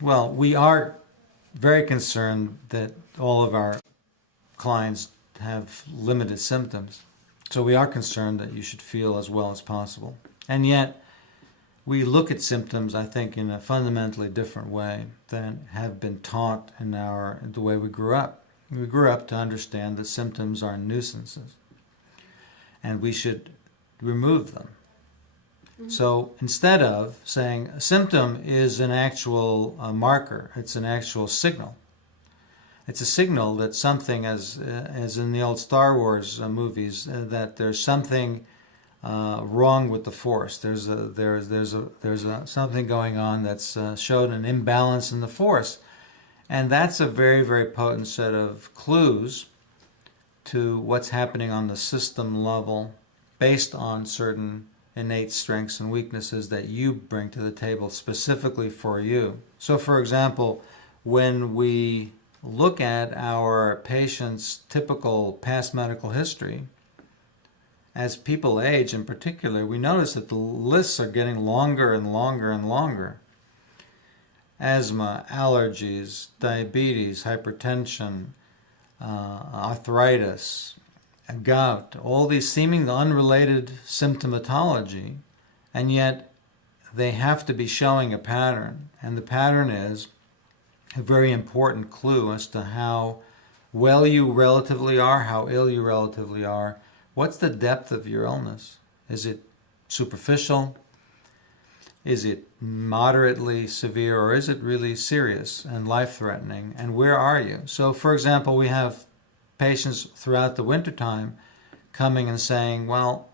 Well, we are very concerned that all of our clients have limited symptoms. So we are concerned that you should feel as well as possible. And yet, we look at symptoms, I think, in a fundamentally different way than have been taught in the way we grew up. We grew up to understand that symptoms are nuisances, and we should remove them. So instead of saying a symptom is an actual marker, it's an actual signal. It's a signal that something, as in the old Star Wars movies, that there's something wrong with the force. There's something going on that's showed an imbalance in the force, and that's a very, very potent set of clues to what's happening on the system level, based on certain innate strengths and weaknesses that you bring to the table specifically for you. So, for example, when we look at our patient's typical past medical history, as people age in particular, we notice that the lists are getting longer and longer and longer. Asthma, allergies, diabetes, hypertension, arthritis, gout, all these seemingly unrelated symptomatology, and yet they have to be showing a pattern. And the pattern is a very important clue as to how well you relatively are, how ill you relatively are. What's the depth of your illness? Is it superficial? Is it moderately severe, or is it really serious and life-threatening? And where are you? So, for example, we have patients throughout the wintertime coming and saying, well,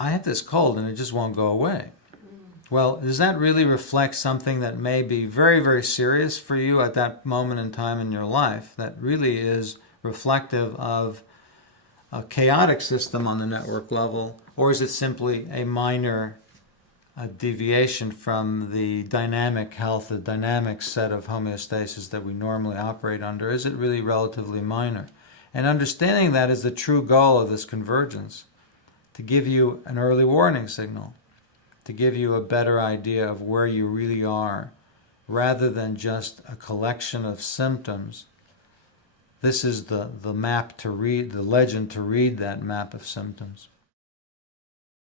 I have this cold and it just won't go away. Well, does that really reflect something that may be very, very serious for you at that moment in time in your life, that really is reflective of a chaotic system on the network level? Or is it simply a minor deviation from the dynamic health, the dynamic set of homeostasis that we normally operate under? Is it really relatively minor? And understanding that is the true goal of this convergence, to give you an early warning signal, to give you a better idea of where you really are, rather than just a collection of symptoms. This is the map to read, the legend to read that map of symptoms.